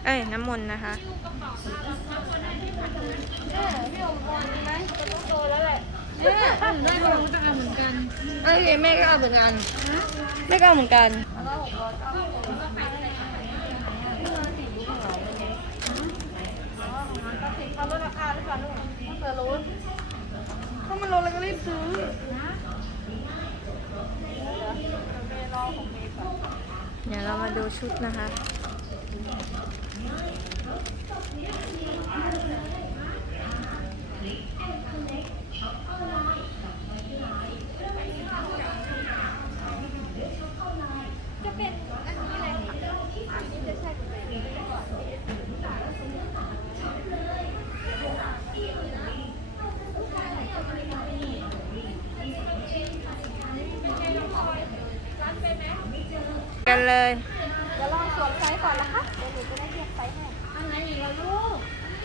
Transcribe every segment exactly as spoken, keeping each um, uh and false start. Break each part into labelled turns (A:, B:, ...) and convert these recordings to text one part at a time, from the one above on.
A: เอ้ยน้ำมนต์นะคะ
B: พี่อมพรไหมจะต้องโตแล้วแหละ
C: เอ๊ะได้เราก็จะเอาเหมือนกัน
A: เอ้ยแม่ก็เอาเหมือนกันแม่ก็เอาเหมือนกัน
B: เขาลดราคาด้วยกันลูกเปิดรู้ถ้ามันลดเราก็รีบซื้อ
A: เดี๋ยวเรามาดูชุดนะคะ
B: จะเป็นอันนี้เลยค่ะอันนี้จะใช่
A: กันเลย
B: เดี๋ยวลองสวมไซส์ก่อนนะคะเดี๋ยวหนูจะได้เทียบไซส์ให้
C: อันไหนอีกล่ะลูก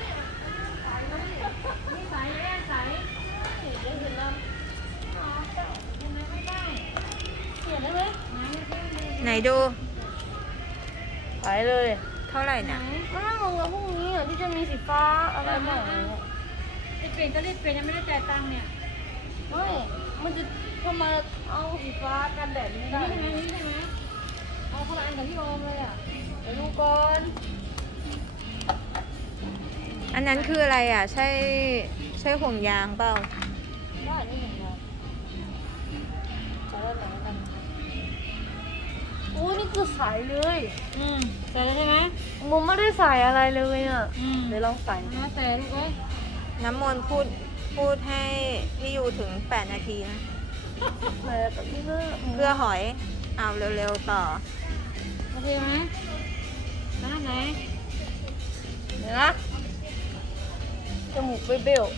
C: นี่ใส่แม่ใส่
B: เดี๋ยวเห็นแล้ว
C: ยังไงไม่ได้
B: เห็นได้ไหม
A: ไหนดู
B: ไปเลย
A: เท่าไหร่นะ
B: มันน่างงกับพวกนี้อ่ะที่จะมีสีฟ้าอะไรบ้าง
C: จะเปลี่ยนจะรีบเปลี่ยนยังไม่ได้จ่ายตังค์เนี่ย
B: ไม่มันจะทำไมเอาสีฟ้ากันแดดไม่ได้
C: นี่ใช่ไหมนี่ใช่ไหมเอาคนละอันกับพี่โอมเลยอ่ะ
B: เดี๋ยวดูก่อน
A: อันนั้นคืออะไรอ่ะใช่ใช่ห่วงยางเปล่า
B: ได้นี่เห็นไหมใช้แล้วไหนกันโอ้นี่คือใสเลย
C: อืมใส่แล้วใช่ไหม
B: มุมไม่ได้ใส่อะไรเลยอ่ะ
C: อืม
B: เดี๋ยวลองใส่
C: มาใส่ลูกเอ้ย
A: น้ำมนต์พูดพูดให้พี่ยูถึงแปดนาทีนะ
B: แต่แบบนี้ก็
A: เพื่อหอยเอาเร็วๆต่อ
C: โอเคไหมมาไหน
B: เดี๋ยวนะจมูกเบี้ยว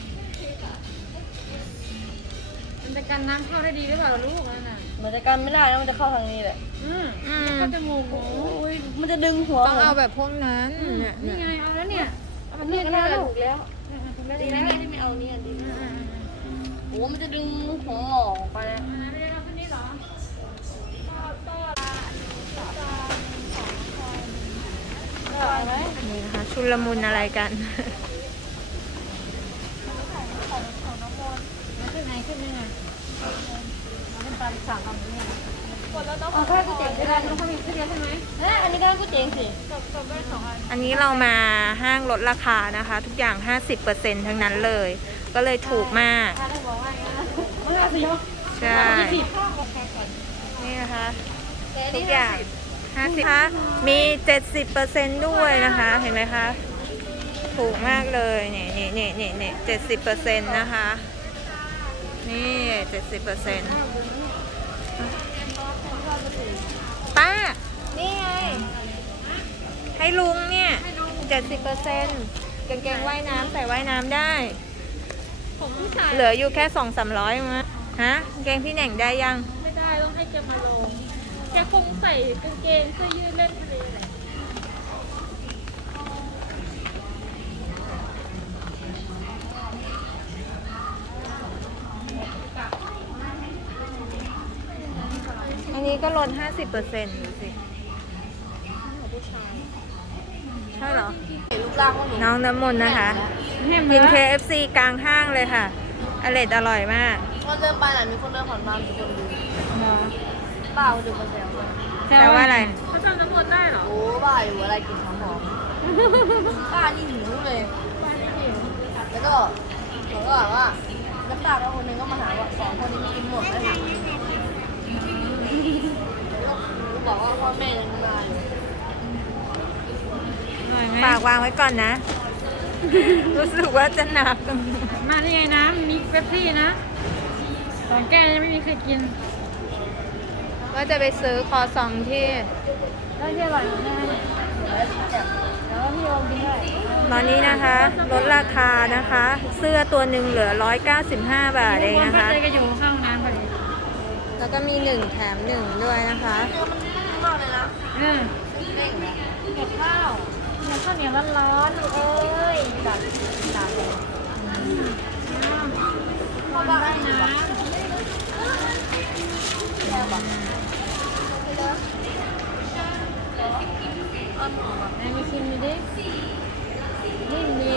C: มันจะกันน้ำเข้าได้ดีหรือเปล่าลูกนั่นน่ะ
B: ๆเหมือนจะกันไม่ได้แล้วมันจะเข้าทางนี้แหละ
C: อืม
A: อืม
C: เข้าจมูกหนู
B: อุ้ยมันจะดึงหัว
A: ต้องเอาแบบพวกนั้น
C: อืม
A: เนี่ย
C: นี่ไงเอาแล้วเนี่ยเอา
B: มั
C: มัน น
B: เลื
C: เลื
B: อ
C: อก ก
B: แล้
C: แล้ว ว
B: ถูกแล้ว
C: ดี
B: ดี
C: แล้
B: นะ
C: ว
B: ที่ไม่เอานี่อันดี
C: อืมอืมอืม
B: โอ้มันจะดึงหัวงอกออกไปแล้ว
C: อืมไม่ได้เอาคนนี้เหรอ
B: ได้ไหม
A: นี่นะคะชุลมุนอะไรกัน
C: มาขึ้นไหนขึ้นยังไงมาขึ้นปลาสั่งเอาอย่างนี้
B: เอาแค่ก๋วยเตี๋ยว
C: เดี๋
B: ก็
C: ยว
B: ได้
C: เราเขามีขึ้นเดียวใช่ไหม
B: เอ๊ะอันนี้ก็ก๋วยเตี๋ยวสิ
A: อันนี้เรามาห้างลดราคานะคะ ทุกอย่าง ห้าสิบเปอร์เซ็นต์ ทั้งนั้นเลย ก็เลยถูกมาก
C: ถ้าได้บอกว่าอย่างนั้นมันน่าสิเนาะ
A: ใช่
C: สิบข้าวกับแขกก่อน
A: นี่นะคะ
B: แต่อัน
A: ทุ
B: นี้
A: กอย่าง ห้าสิบนะคะมี เจ็ดสิบเปอร์เซ็นต์ ด้วยนะคะ เห็นไหมคะ ถูกมากเลยนี่นี่นี่นี่นี่เจ็ดสิบเปอร์เซ็นต์ นะคะ นี่ เจ็ดสิบเปอร์เซ็นต์ ป้า นี่ไง ให้ลุงเนี่ย เจ็ดสิบเปอร์เซ็นต์ กางเกงว่ายน้ำใส่ว่ายน้ำได้
C: ผมผู้ชาย
A: เหลืออยู่แค่สองสามร้อยมั้งฮะกางเกงพี่แหน่งได้ยัง
C: ไม่ได้ต้องให้แกมาลงแกคงใส่กางเกงเสื้อยืดเล่นทะเลแหละ
A: อันนี้ก็ลด ห้าสิบเปอร์เซ็นต์ ดูสิ ใช่เหรอ
B: รูปร่างพวกนี้
A: น้องน้ำมนต์นะคะ
C: แม่
A: กิน
C: เมื่อ
A: เค เอฟ ซี กลางห้างเลยค่ะ อร่อยอร่อยมาก
B: คนเดินไปไหนมีคนเดินผ่านมามีคนดูป้าคนดูมาแซวเลย
A: แต่ว่าอะไร
C: เขาจำจำนวนได้เหรอ
B: โอ้บ้าอยู่อะไรกินของหอมป้านี่หิวเลยแล้วก็ผมก็บอกว่าแล้วป้าก็คนหนึงก็มาหาว่าสองคนนี้กินหมดไหมถามแล้วก็บอกว่าพ่อแม่ยังมาอยู่
C: อร่อยไหม
A: ฝากวางไว้ก่อนนะ รู้สึกว่าจะหนัก
C: มาที่ไงนะมีเป๊ปซี่นะสองแก้วยังไม่มีใครกิน
A: ว่าจะไปซื้อคอซองที่
C: ได้ที่อร่อยมากแล้วพี่โอมกินด้วย
A: ตอนนี้นะคะลดราคานะคะ เสื้อตัวหนึ่งเหลือ หนึ่งร้อยเก้าสิบห้า บาทเองนะคะ
C: เจอกันอยู่ข้างน้ำพอดี
A: แล้วก็มีหนึ่งแถมหนึ่งด้วยนะคะ
B: ตัวมันนิ่มมากเลยนะ
C: อืม
B: เด้งนะ
C: กับข้าวเนี่ยข้าวเหนียวร้อนๆดูเอ้ยจัดจัดเลยพอบ้านนะไหนมาชิมดูดินิ่มดี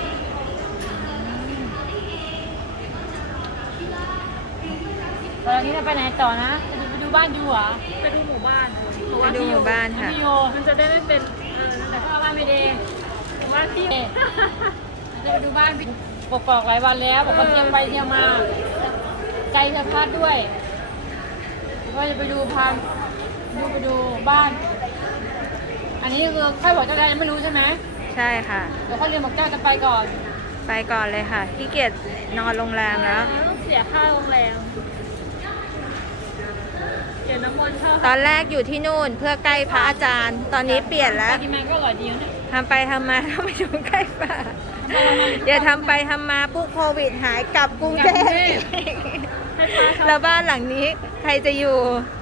C: ตอนนี้เราไปไหนต่อนะจะไปดูบ้านดูเหรอ
B: ไปดูหมู่บ้าน
A: ไปดูหมู่บ้านค่ะ
C: พี่โยมันจะได้ไม่เป็นเออแต่ก็บ้านไม่ดีบ้านที่จะไปดูบ้านพี่กกอกหลายวันแล้วบอกว่าเที่ยวไปเที่ยวมาไกลสะพัดด้วยก็จะไปดูพาดูไปดูบ้าน อันนี้คือค่อยบอกเจ้ายังไม่รู้ใช่ไหม
A: ใช่ค่ะ
C: เดี๋ยวค่อยเรียนบอกเจ้าจะไปก่อน
A: ไปก่อนเลยค่ะขี้เกียจนอนโรงแรมแล้ว
C: ต้องเสียค่าโรงแรมเดี๋ยวน้ำมนต์ชอบ
A: ตอนแรกอยู่ที่นู่นเพื่อใกล้พระอาจารย์ ตอนนี้เปลี่ยนแล้ว
C: กินมันก็อร่อยดีนะเนี่ย
A: ทำไปทำมาต้องไปอยู่ใกล้พระเดี๋ยวทำไปทำมาปุ๊บโควิดหายกลับกรุงเทพอีก
C: ให้พาชอบ
A: แล้วบ้านหลังนี้ใครจะอยู่
C: ใ